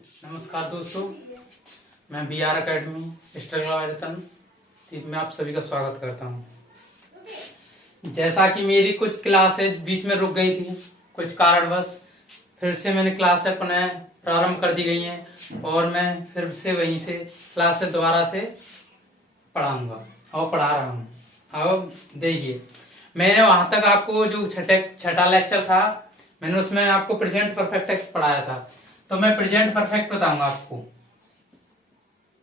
नमस्कार दोस्तों, मैं BR अकेडमी स्ट्रगल में आप सभी का स्वागत करता हूं। जैसा कि मेरी कुछ क्लासेज बीच में रुक गई थी कुछ कारणवश, फिर से मैंने क्लासें पुनः प्रारंभ कर दी गई हैं और मैं फिर से वहीं से क्लासेस दोबारा से पढ़ाऊंगा और पढ़ा रहा हूं। अब देखिए, मैंने वहां तक आपको जो छठा लेक्चर था, मैंने उसमें आपको प्रेजेंट परफेक्ट टेंस पढ़ाया था। तो मैं प्रेजेंट परफेक्ट बताऊंगा आपको।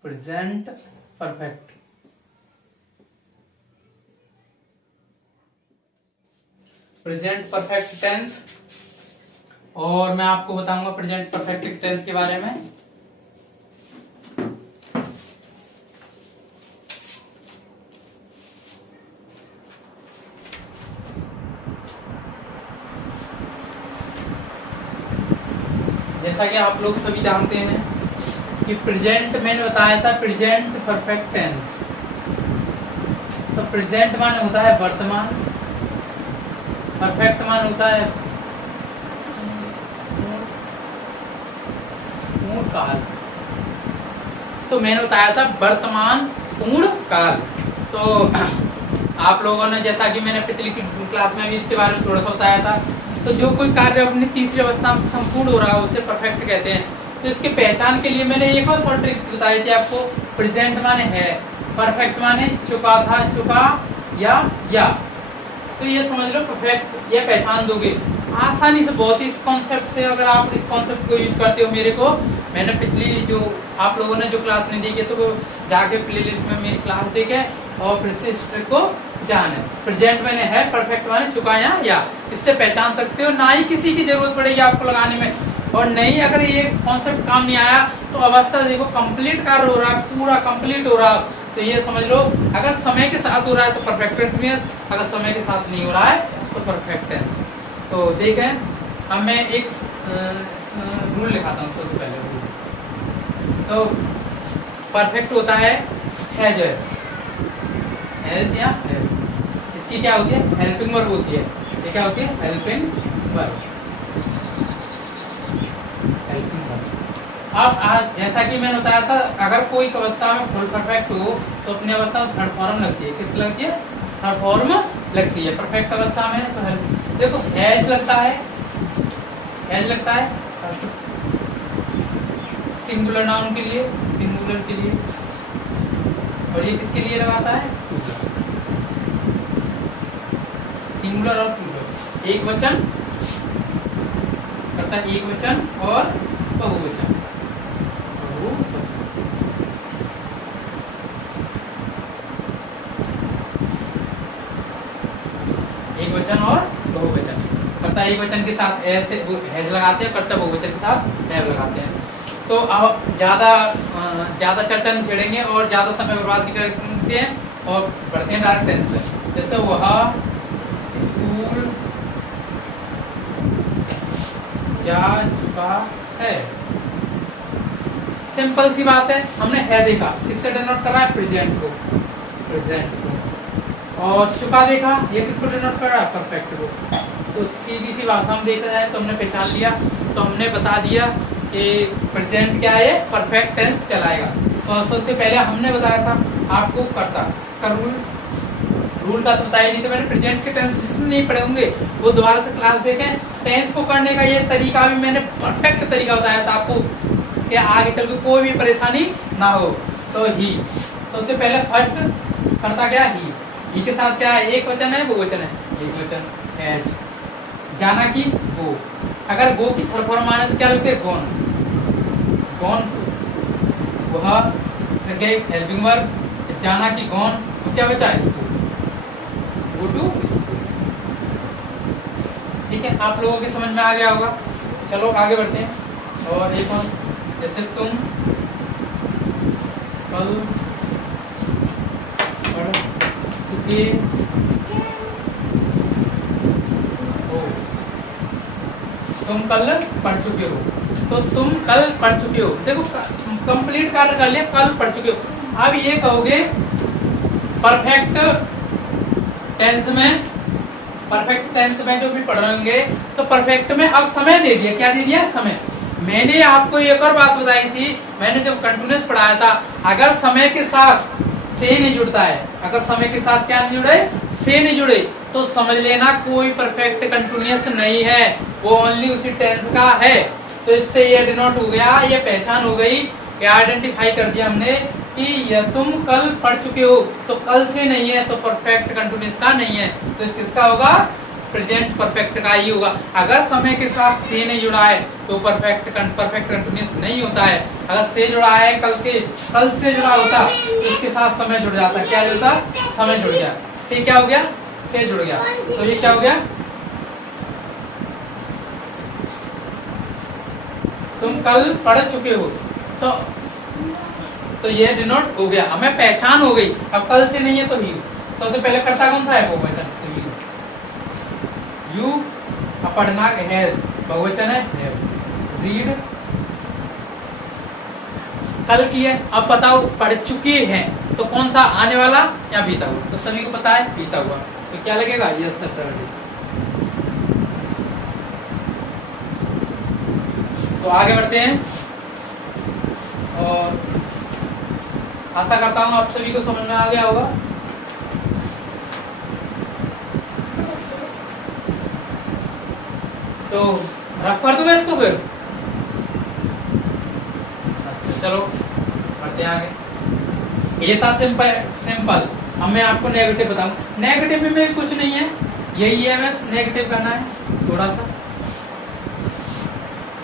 Present perfect, present perfect tense, और मैं आपको बताऊंगा प्रेजेंट परफेक्ट टेंस के बारे में। जैसा कि आप लोग सभी जानते हैं कि प्रेजेंट मैंने बताया था प्रेजेंट परफेक्ट टेंस। तो प्रेजेंट मान होता है वर्तमान, परफेक्ट मान होता है पूर्ण काल। तो मैंने बताया था वर्तमान पूर्ण काल। तो आप लोगों ने, जैसा कि मैंने पिछली क्लास में भी इसके बारे में थोड़ा सा बताया था, तो जो कोई कार्य अपनी तीसरी अवस्था में संपूर्ण हो रहा है उसे परफेक्ट कहते हैं। तो इसके पहचान के लिए मैंने एक और शॉर्ट ट्रिक बताई थी आपको। प्रेजेंट माने है, परफेक्ट माने चुका था, चुका या। तो ये समझ लो परफेक्ट, ये पहचान दोगे आसानी से बहुत ही। इस कॉन्सेप्ट से अगर आप इस कॉन्सेप्ट को यूज करते हो, मेरे को मैंने पिछली जो आप लोगों ने जो क्लास नहीं देखी तो वो जाके प्लेलिस्ट में मेरी क्लास देखे और फिर से इस ट्रिक को जाने। प्रेजेंट माने है, परफेक्ट माने चुका या। इससे पहचान सकते हो, ना ही किसी की जरूरत पड़ेगी आपको लगाने में। और नहीं, अगर ये कॉन्सेप्ट काम नहीं आया तो अवस्था देखो, कंप्लीट कार्य हो रहा है, पूरा कंप्लीट हो रहा है, तो ये समझ लो अगर समय के साथ हो रहा है तो परफेक्ट कंटीन्यूअस, अगर समय के साथ नहीं हो रहा है तो परफेक्ट टेंस। तो देखें, अब मैं एक रूल लिखाता हूँ सबसे पहले। रूल तो परफेक्ट होता है हैज या हैव। इसकी क्या होती है? हेल्पिंग वर्ब होती है। ये क्या होती है? Helping verb. अब आज जैसा कि मैंने बताया था, अगर कोई अवस्था में फुल परफेक्ट हो तो अपनी अवस्था में थर्ड फॉर्म लगती है। किस लगती है? थर्ड फॉर्म लगती है परफेक्ट अवस्था में। तो देखो, हैज लगता है, हैज लगता है सिंगुलर नाउन के लिए, सिंगुलर के लिए। और ये किसके लिए लगाता है? सिंगुलर और प्लूरल। एक वचन करता है, एक वचन और बहुवचन। एक वचन और बहुवचन करता है। एक वचन के साथ ऐसे हैज लगाते हैं, करता बहुवचन के साथ हैव लगाते हैं। तो अब ज्यादा चर्चा नहीं छेड़ेंगे और ज्यादा समय बर्बाद नहीं करते हैं और बढ़ते हैं डायरेक्ट टेंस में। जैसे वह स्कूल जा चुका है। सिंपल सी बात है, हमने है देखा, किससे डिनोट कर रहा है? प्रेजेंट को, प्रेजेंट को। और चुका देखा, ये किसको डिनोट कर रहा है? परफेक्ट को। तो सीधी सी भाषा हम देख रहे हैं, तो हमने पहचान लिया, तो हमने बता दिया कि प्रेजेंट क्या है, परफेक्ट टेंस कहलाएगा। तो सबसे पहले हमने बताया था आपको करता, इसका रूल का तो बताया नहीं, तो मैंने प्रेजेंट के टेंस जिसने नहीं पढ़े होंगे वो दोबारा से क्लास देखें। टेंस को करने का ये तरीका भी मैंने परफेक्ट तरीका बताया था आपको कि आगे चल के कोई भी परेशानी ना हो। तो ही सबसे पहले फर्स्ट करता क्या? ही के साथ क्या है? एक वचन है, बहुवचन है? एक वचन, हैज। जाना की गो, अगर गो की थर्ड फॉर्म आने तो क्या लिखते हैं? Gone, gone. वह फिर गए हेल्पिंग वर्ब, जाना की गॉन, तो क्या बचा? School, go to school. ठीक है, आप लोगों के समझ में आ गया होगा। चलो आगे बढ़ते हैं। और एक और, जैसे तुम कल पढ़ चुके हो, तुम कल पढ़ चुके हो, तो तुम कल पढ़ चुके हो। देखो, कंप्लीट कार्य कर लिया, कल पढ़ चुके हो। अब ये कहोगे परफेक्ट टेंस में, परफेक्ट टेंस में जो भी पढ़ रहे होंगे तो परफेक्ट में अब समय दे दिया। क्या दे दिया? समय। मैंने आपको एक और बात बताई थी, मैंने जब कंटिन्यूस पढ़ाया था, अगर समय के साथ से नहीं जुड़ता है, अगर समय के साथ क्या नहीं जुड़े, से नहीं जुड़े, तो समझ लेना कोई परफेक्ट कंटिन्यूस नहीं है, वो ओनली उसी टेंस का है। तो इससे ये डिनोट हो गया, ये पहचान हो गई, ये आइडेंटिफाई कर दिया हमने कि यह तुम कल पढ़ चुके हो, तो कल से नहीं है, तो परफेक्ट कंटिन्यूस का नहीं है, तो किसका होगा, प्रेजेंट परफेक्ट का ही होगा। अगर समय के साथ से नहीं जुड़ा है तो परफेक्ट कंटिन्यूस नहीं होता है। अगर से जुड़ा है, कल से जुड़ा होता तो उसके साथ समय जुड़ जाता, क्या जुड़ता, समय जुड़ गया, से क्या हो गया, से जुड़ गया, तो ये क्या हो गया, तुम कल पढ़ चुके हो, तो ये डिनोट हो गया, हमें पहचान हो गई। अब कल से नहीं है तो ही, सबसे पहले कर्ता कौन सा है, बहुवचन, तो यू, पढ़ना है, बहुवचन है, रीड कल की है। अब बताओ पढ़ चुके हैं, तो कौन सा, आने वाला या बीता हुआ, तो सभी को पता है बीता हुआ, तो क्या लगेगा, यस सर। तो आगे बढ़ते हैं, और आशा करता हूं आप सभी को समझ में आ गया होगा। तो रफ कर दूंगा इसको फिर, अच्छा चलो बढ़ते हैं आगे। ये था सिंपल। अब मैं आपको नेगेटिव बताऊं, नेगेटिव में भी कुछ नहीं है, यही है, बस नेगेटिव करना है थोड़ा सा।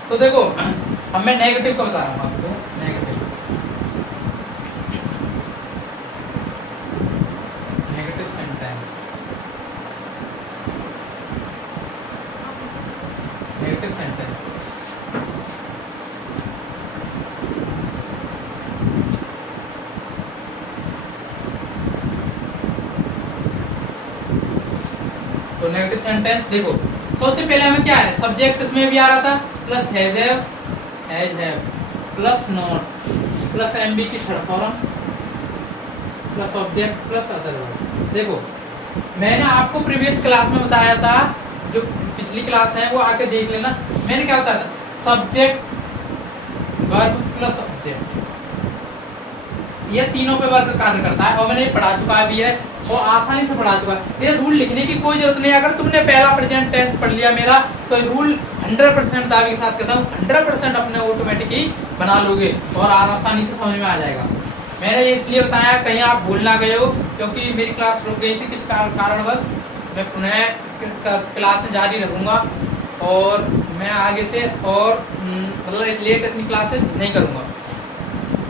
तो देखो अब मैं नेगेटिव का बता रहा हूं आपको, नेगेटिव सेंटेंस, नेगेटिव सेंटेंस। तो नेगेटिव सेंटेंस देखो, सबसे पहले हमें क्या है, सब्जेक्ट इसमें भी आ रहा था, plus has have, plus not, plus एमबी की third form, plus object, plus other word. देखो मैंने आपको प्रीवियस क्लास में बताया था, जो पिछली क्लास है वो आके देख लेना, मैंने क्या बताया था, सब्जेक्ट वर्ब प्लस ऑब्जेक्ट, ये तीनों पे वर्क कार्य करता है, और मैंने पढ़ा चुका भी है और आसानी से पढ़ा चुका है। ये रूल लिखने की कोई जरूरत नहीं, अगर तुमने पहला प्रेजेंट टेंस पढ़ लिया मेरा, तो रूल 100% दावे के साथ कहता हूँ 100% अपने ऑटोमेटिक ही बना लोगे और आसानी से समझ में आ जाएगा। मैंने ये इसलिए बताया कहीं आप भूल ना गए हो, क्योंकि मेरी क्लास रुक गई थी कुछ कारणवश, मैं पुनः क्लास जारी रखूंगा और मैं आगे से और मतलब लेट अपनी क्लासेस नहीं करूंगा,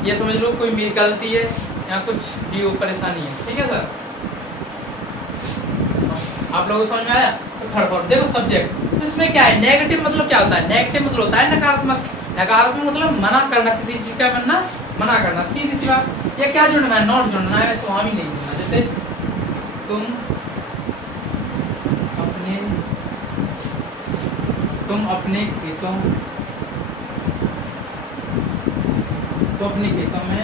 ये समझ लो कोई मेरी गलती है या कुछ भी परेशानी है, ठीक है सर। आप लोगों को समझ में आया। तो थर्ड फॉर्म देखो सब्जेक्ट, तो इसमें क्या है, नेगेटिव मतलब क्या होता है, नेगेटिव मतलब होता है नकारात्मक, नकारात्मक मतलब मना करना, किसी चीज का मना करना, सीधी सी बात। ये क्या जुड़ना है, नॉट जुड़ना है, वैसे वहां भी नहीं जुड़ना। जैसे तुम अपने खेतों में बकरी, अपने खेतों में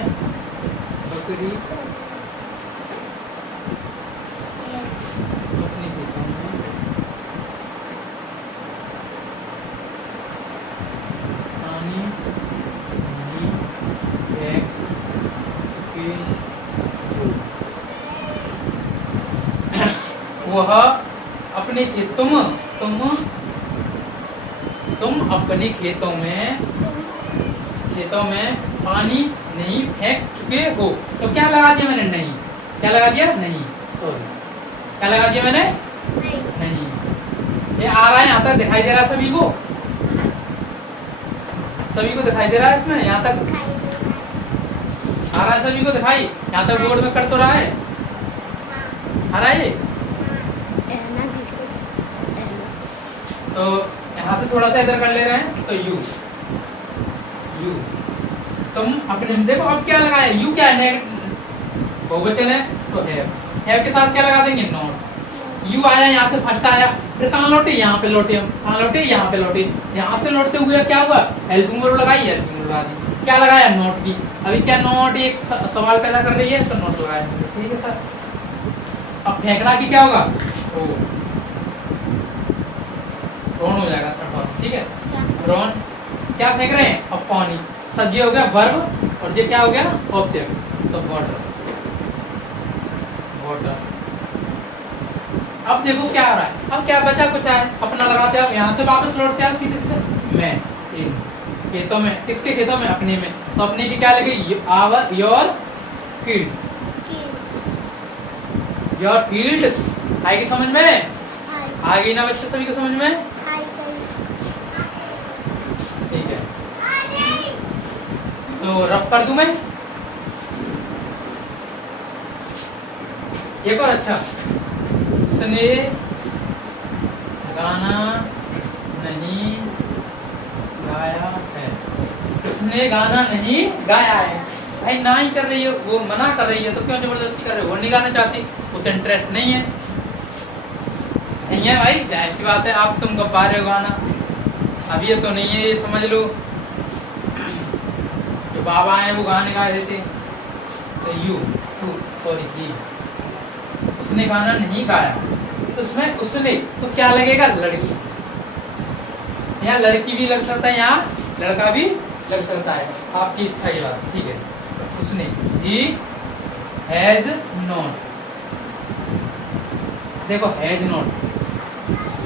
पानी नहीं फेंक चुके हो, वह अपने तुम अपने खेतों में पानी नहीं फेंक चुके हो, तो क्या लगा दिया मैंने, नहीं, क्या लगा दिया, नहीं, सॉरी, क्या लगा दिया मैंने, नहीं। ये आ रहा है यहाँ तक, दिखाई दे रहा है सभी को, दिखाई दे रहा है इसमें, यहाँ तक आ रहा है सभी को दिखाई, यहाँ तक बोर्ड में कर तो रहा है, आ रहा है। तो यहाँ से थोड़ा सा इधर कर ले रहे हैं, तो यू तुम अपने, देखो अब क्या लगा है, यू क्या है, बहुवचन है, तो हैव के साथ क्या लगा देंगे, नॉट। यू आया यहाँ से फर्स्ट आया, फिर कहाँ लौटे, यहाँ पे लौटे, हम कहाँ लौटे, यहाँ पे लौटे, यहाँ से लौटते हुए क्या हुआ, हेल्पिंग वर्ब लगाई, हेल्पिंग वर्ब लगा दी, क्या लगाया, नॉट की। अभी क्या नॉट एक सवाल पैदा कर रही है, तो नॉट लगाया, ठीक है सर। अब फेंकना की क्या होगा, थ्रोन हो जाएगा, ठीक है, थ्रोन क्या फेंक रहे हैं, अब पानी। सब ये हो गया वर्ब और ये क्या हो गया, ऑब्जेक्ट। तो वाटर, वाटर। अब देखो क्या आ रहा है, अब क्या बचा कुछ है, अपना लगाते हैं, यहाँ से वापस लौटते हैं सीधे सीधे। मैं इन खेतों में, किसके खेतों में, अपने में। तो अपने की क्या लगे, our, your fields, your fields. आएगी समझ में, आ गई ना बच्चे सभी को समझ में, ठीक है। तो रफ कर दूं मैं एक और। अच्छा, उसने गाना नहीं गाया है, उसने गाना नहीं गाया है। भाई ना ही कर रही है, वो मना कर रही है, तो क्यों जबरदस्ती कर रहे हो, वो नहीं गाना चाहती, उसे इंटरेस्ट नहीं है, नहीं है भाई, जाहिर सी बात है। आप तुम गा रहे हो गाना, अब ये तो नहीं है, ये समझ लो जो बाबा हैं वो गाने गा रहे थे। तो यू टू सॉरी ही, उसने गाना नहीं गाया, उसमें उसने तो क्या लगेगा, लड़की। यहाँ लड़की भी लग सकता है, यहाँ लड़का भी लग सकता है, आपकी इच्छा की बात, ठीक है। तो उसने, ही हैज नॉट, देखो हैज नॉट,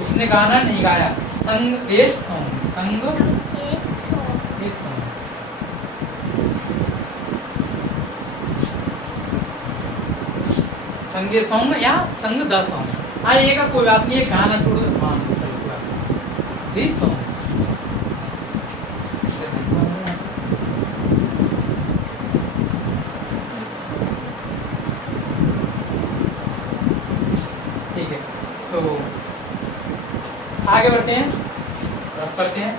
उसने गाना नहीं गाया, संग ए सॉन्ग, संग ए सॉन्ग, संग ए सॉन्ग या संग द सॉन्ग। हाँ ये का कोई बात नहीं है, गाना छोड़ो, हाँ चलो कोई बात नहीं, सॉन्ग। ठीक है, तो आगे बढ़ते हैं, रफ करते हैं।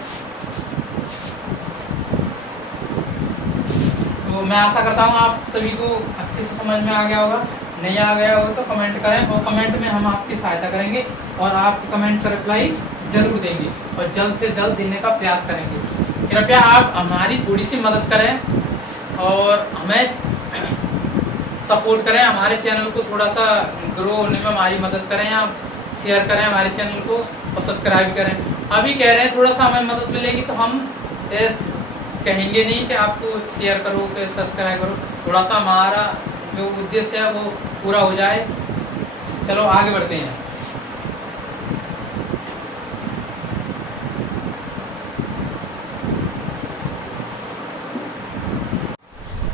तो मैं आशा करता हूँ आप सभी को अच्छे से समझ में आ गया होगा, नहीं आ गया हो तो कमेंट करें, और कमेंट में हम आपकी सहायता करेंगे और आपके कमेंट का रिप्लाई जरूर देंगे और जल्द से जल्द देने का प्रयास करेंगे। कृपया आप हमारी थोड़ी सी मदद करें और हमें सपोर्ट करें, हमारे चैनल को थोड़ा सा ग्रो होने में हमारी मदद करें, आप शेयर करें हमारे चैनल को और सब्सक्राइब करें। अभी कह रहे हैं थोड़ा सा हमें मदद मिलेगी तो हम कहेंगे नहीं कि आपको शेयर करो कि सब्सक्राइब करो, थोड़ा सा हमारा जो उद्देश्य है वो पूरा हो जाए। चलो आगे बढ़ते हैं।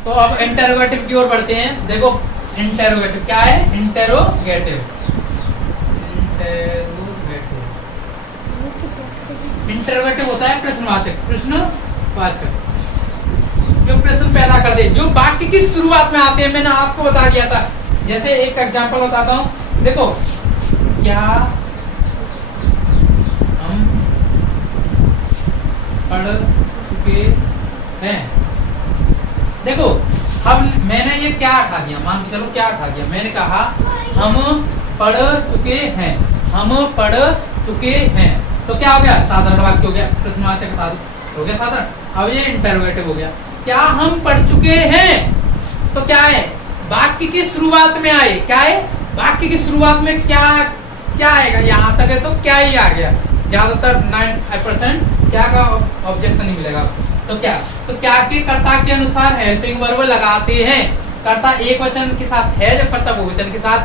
तो अब इंटेरोगेटिव की ओर बढ़ते हैं। देखो इंटेरोगेटिव क्या है, इंटेरोगेटिव, इंटेरोगेटिव होता है प्रश्नवाचक, प्रश्नवाचक जो प्रश्न पैदा कर दे, जो वाक्य की शुरुआत में आते हैं। मैंने आपको बता दिया था, जैसे एक एग्जांपल बताता हूं, देखो क्या हम पढ़ चुके हैं। देखो अब मैंने ये क्या उठा दिया, मान के चलो क्या उठा दिया, मैंने कहा हम पढ़ चुके हैं, हम पढ़ चुके हैं, तो क्या हो गया, साधारण वाक्य हो गया, प्रश्नवाचक हो गया साधारण। अब ये इंटरोगेटिव हो गया, क्या हम पढ़ चुके हैं, तो क्या है, वाक्य की शुरुआत में आए, क्या है, वाक्य की शुरुआत में क्या क्या आएगा, यहाँ तक है तो क्या ही आ गया, ज्यादातर 95% क्या का ऑब्जेक्शन ही मिलेगा। तो क्या के कर्ता के अनुसार हेल्पिंग वर्ब लगाते हैं, कर्ता एक वचन के साथ है जब कर्ता बहुवचन के साथ,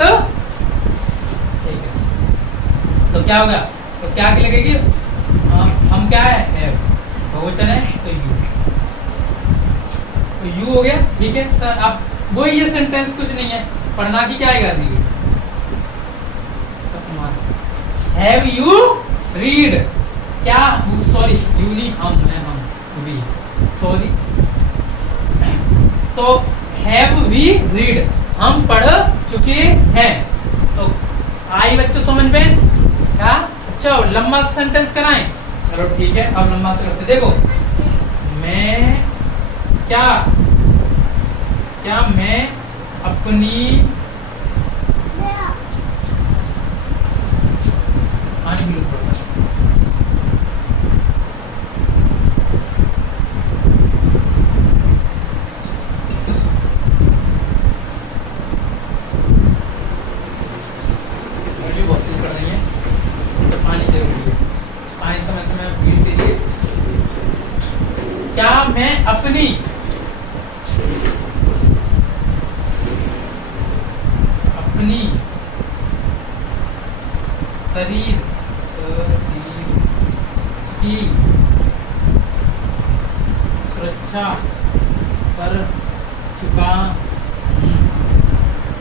ठीक है। तो क्या होगा, तो क्या की लगेगी, हम क्या है, बहुवचन है तो यू हो गया, ठीक है सर। अब वो ये सेंटेंस कुछ नहीं है, पढ़ना की क्या आएगा, हैव यू रीड, क्या, सॉरी यू नहीं, हम है, हम वी, सॉरी, तो हैव वी रीड, हम पढ़ चुके हैं। तो आई बच्चों समझ में क्या, अच्छा लंबा सेंटेंस कराएं, चलो ठीक है, अब लंबा से करते। देखो मैं क्या मैं अपनी क्या मैं अपनी शरीर की सुरक्षा कर चुका हूँ?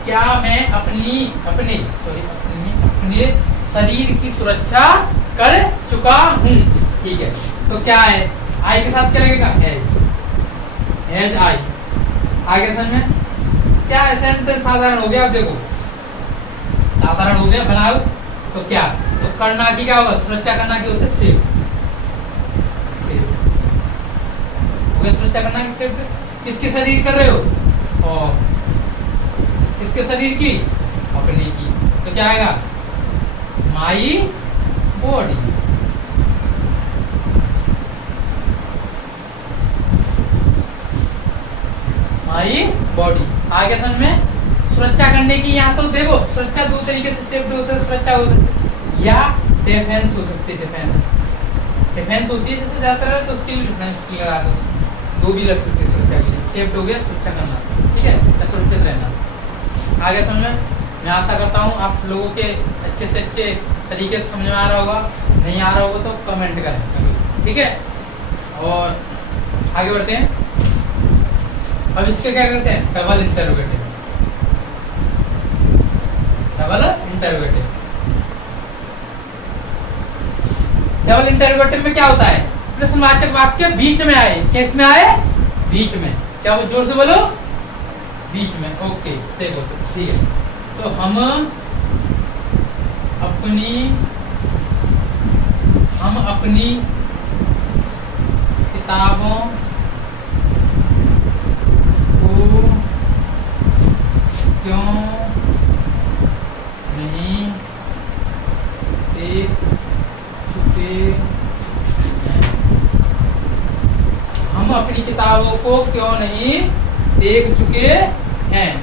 क्या मैं अपने शरीर की सुरक्षा कर चुका हूँ? ठीक है, तो क्या है, आई के साथ क्या लगेगा, हैज आई। आगे समझ में क्या है, सेंटेंस साधारण हो गया। अब देखो साधारण हो गया, बनाओ तो क्या, तो करना की क्या होगा, सुरक्षा करना की होता है सेव। हो गया सुरक्षा करना की सेव। किसके शरीर कर रहे हो, और किसके शरीर की, अपने की, तो क्या आएगा, माई बॉडी। My body. आगे समझ में, सुरक्षा करने की, यहाँ तो देखो सुरक्षा दो तरीके से सेफ्ट हो सकती है, सुरक्षा हो सकती है या डिफेंस हो सकती है। डिफेंस होती है जैसे जाता है तो उसके लिए डिफेंस लगा दो, दो भी लग सकते हैं सुरक्षा के लिए। सेफ्ट हो गया सुरक्षा करना, ठीक है, या सुरक्षित रहना। आगे समझ में, मैं आशा करता हूँ आप लोगों के अच्छे से अच्छे तरीके से समझ में आ रहा होगा। नहीं आ रहा होगा तो कमेंट करें, ठीक है। और आगे बढ़ते हैं। अब इसके क्या करते हैं, डबल इंटरोगेटिव। डबल इंटरोगेटिव में क्या होता है, प्रश्नवाचक वाक्य बीच में आए। किस में आए, बीच में। क्या वो जोर से बोलो, बीच में। ओके, देखो तो ठीक है। तो हम अपनी किताबों को क्यों नहीं देख चुके हैं? हम अपनी किताबों को क्यों नहीं देख चुके हैं?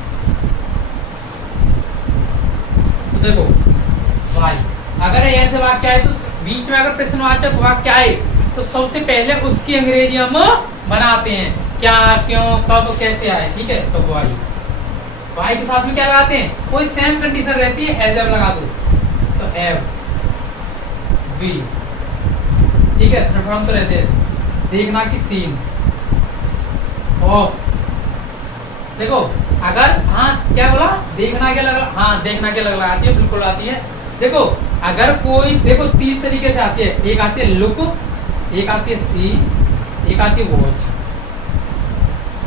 तो देखो भाई, अगर ऐसे वाक्य आए तो बीच में अगर प्रश्नवाचक वाक्य आए तो सबसे पहले उसकी अंग्रेजी हम बनाते हैं, क्या, क्यों, कब, कैसे आए। ठीक है, तो वाई के साथ में क्या लगाते हैं, कोई सेम कंडीशन रहती है, हैव लगा दो तो हैव, वी। ठीक है, थर्ड फॉर्म तो रहते हैं, देखना की सीन, ऑफ। देखो अगर, हाँ क्या बोला, देखना क्या लगा, हाँ देखना क्या लगा आती है, बिल्कुल आती है। देखो अगर कोई, देखो 3 तरीके से आती है, एक आती है लुक, एक आती है सी, एक आती है वॉच।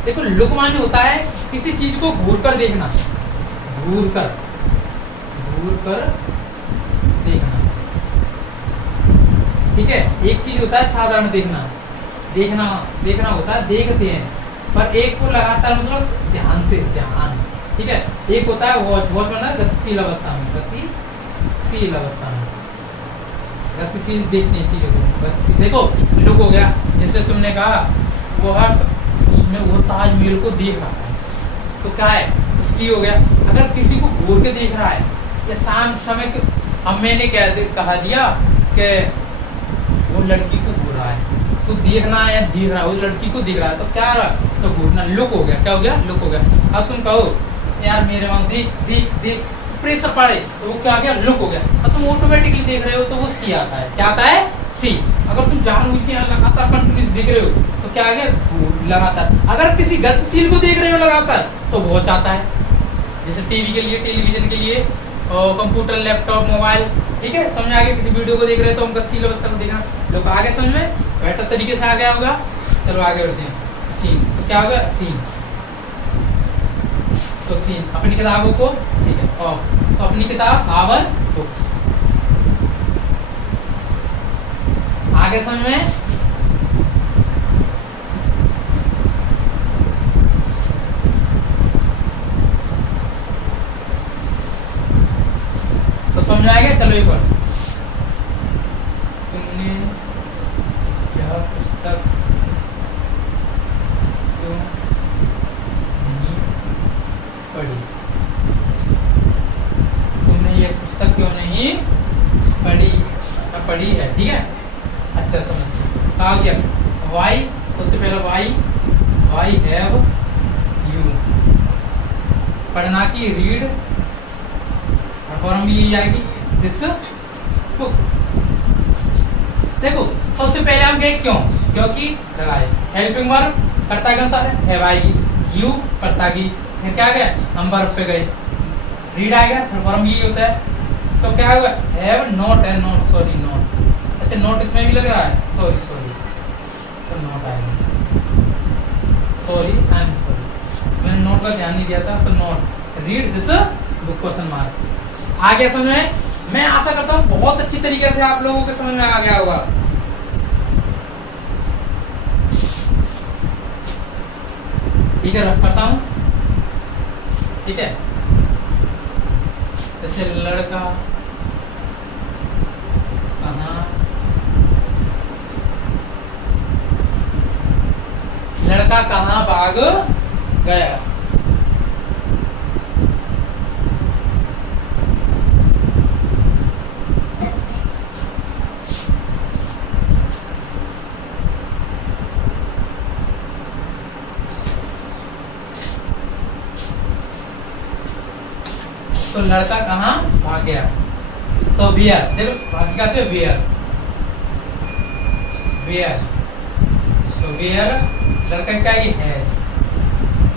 देखो लुक माने होता है किसी चीज को घूर कर देखना, घूर कर देखना। ठीक है, एक चीज होता है साधारण देखना होता है, देखते हैं, पर एक को लगातार मतलब ध्यान से, ध्यान। ठीक है, एक होता है वॉच माना गतिशील अवस्था में, गतिशील देखते हैं चीजों को, गतिशील। देखो लुक हो गया, जैसे तुमने कहा वो उसमें वो ताजमहल को देख रहा है, तो क्या है, तो सी हो गया। अगर किसी को घूर के देख रहा है या शाम समय के, अब मैंने क्या कहा दिया कि वो लड़की को घूर रहा है, तो देखना है या देख रहा है, वो लड़की को दिख रहा है, तो क्या रहा, तो घूरना, लुक हो गया। क्या हो गया, लुक हो गया। अब तुम कहो यार मेरे वहां देख प्रेशर पड़े, तो वो क्या गया, लुक हो गया। अब तुम ऑटोमेटिकली देख रहे हो तो वो सी आता है। क्या आता है, सी। अगर तुम जानबूझ के लगातार कंटिन्यूस देख रहे हो तो क्या आ गया, लगातार। अगर किसी गतिशील को देख रहे हो लगातार तो वॉच आता है, जैसे टीवी के लिए, टेलीविजन के लिए, और कंप्यूटर, लैपटॉप, मोबाइल। ठीक है, समझ आ गया, किसी वीडियो को देख रहे हो तो हम गतिशील अवस्था को देखना, लोग आगे समझ में बेटर तरीके से आ गया होगा। चलो आगे बढ़ते हैं। सीन, तो क्या होगा, सीन, तो सीन अपनी किताबों को, ठीक है, ऑफ, तो अपनी किताब, आवर बुक्स। आगे समझ में, तो समझ में आ गया। चलो एक बार, तुमने यह पुस्तक क्यों नहीं पढ़ी? तुमने यह पुस्तक क्यों नहीं पढ़ी है। ठीक है, अच्छा समझ। कहा क्या, वाई, सबसे पहला कि रीड फॉर्म भी यही आएगी, दिस बुक। देखो सबसे पहले हम गए क्यों, क्योंकि लगाए हेल्पिंग वर्ब कर्ता के अनुसार हैव आएगी, यू कर्ता की, क्या गया हम वर्ब पे गए, रीड आ गया, फॉर्म यही होता है। तो क्या होगा हैव नॉट है, नॉट सॉरी नॉट, अच्छा नॉट इसमें भी लग रहा है, सॉरी सॉरी, तो नॉट आएगा, सॉरी आई एम सॉरी, मैंने नोट का ध्यान नहीं दिया था, तो not read this book question mark. आ गया समझ में? मैं आशा करता हूँ बहुत अच्छी तरीके से आप लोगों के समझ में आ गया होगा। ठीक है, रफ करता हूँ, ठीक है। जैसे लड़का कहाँ, लड़का कहाँ भाग गया, तो लड़का कहाँ भाग गया, तो वियर, देखो भाग क्या कहते हो वियर, वियर, तो वियर लड़का क्या है has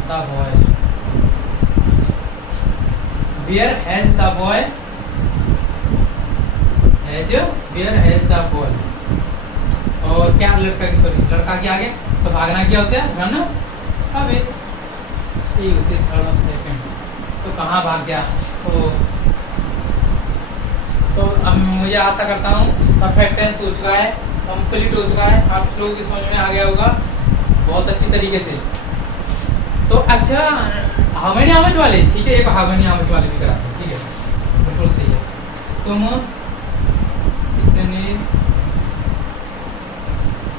the boy, wear has the boy, has wear has the boy, और क्या लड़का की सॉरी लड़का के आगे तो भागना क्या होता है रन अवे, यही होती है थर्ड और सेकंड, तो कहाँ भाग गया, तो अब मुझे आशा करता हूँ परफेक्ट टेंस हो चुका है, कंप्लीट हो चुका है, आप लोगों की समझ में आ गया होगा बहुत अच्छी तरीके से। तो अच्छा हावनी आमज वाले, ठीक है, एक हावनी आमज वाले भी कराते हैं, ठीक है, बिल्कुल सही है। तुम कितने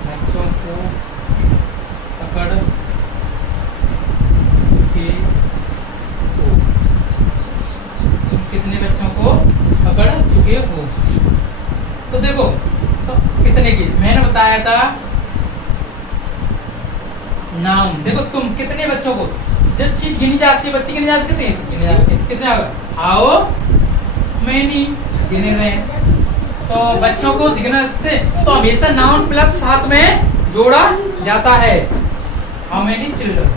बच्चों को पकड़ के हो, तुम कितने बच्चों को पकड़ चुके हो, तो देखो तो कितने की मैंने बताया था नाउन, देखो तुम कितने बच्चों को, जब चीज गिनी जा सकती है, बच्चे गिने जा सकते हैं, गिने जा सकते हैं, कितने हाउ मैनी गिने रहे हैं, तो बच्चों को गिना सकते, तो हमेशा नाउन प्लस साथ में जोड़ा जाता है, how many children,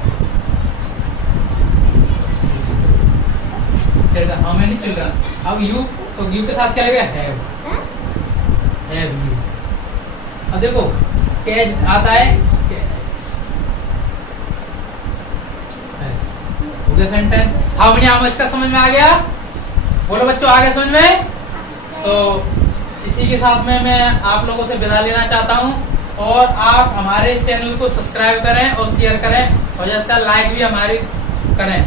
how many children, अब यू, तो यू के साथ क्या लगेगा हैव, हैव यू। अब देखो कैच आता है, हो गया sentence. How many how much का समझ में आ गया, बोलो बच्चों आ गया समझ में? तो इसी के साथ में मैं आप लोगों से विदा लेना चाहता हूँ, और आप हमारे चैनल को सब्सक्राइब करें और शेयर करें, और जैसा लाइक भी हमारी करें,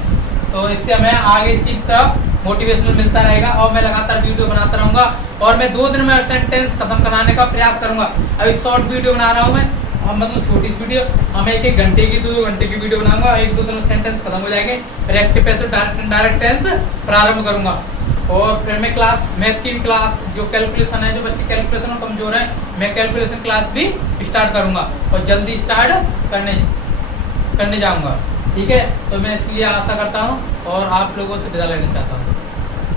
तो इससे हमें आगे की तरफ मोटिवेशन मिलता रहेगा, और मैं लगातार वीडियो बनाता रहूंगा, और मैं 2 दिन में सेंटेंस खत्म कराने का प्रयास करूंगा। अभी शॉर्ट वीडियो बना रहा हूं मैं, और मतलब छोटी सी वीडियो, हम 1 घंटे की 2 घंटे की वीडियो बनाऊंगा, 1-2 दिन में सेंटेंस खत्म हो जाएंगे, फिर एक्टिव पैसिव डायरेक्ट टेंस प्रारंभ करूंगा, और फिर मैं क्लास मैथ की भी क्लास, जो कैलकुलेशन है, जो बच्चे कैलकुलेशन में कमजोर है, मैं कैलकुलेशन क्लास भी स्टार्ट करूंगा, और जल्दी स्टार्ट करने जाऊंगा, ठीक है। तो मैं इसलिए आशा करता हूँ और आप लोगों से विदा लेना चाहता हूँ।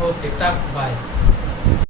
Okay, bye.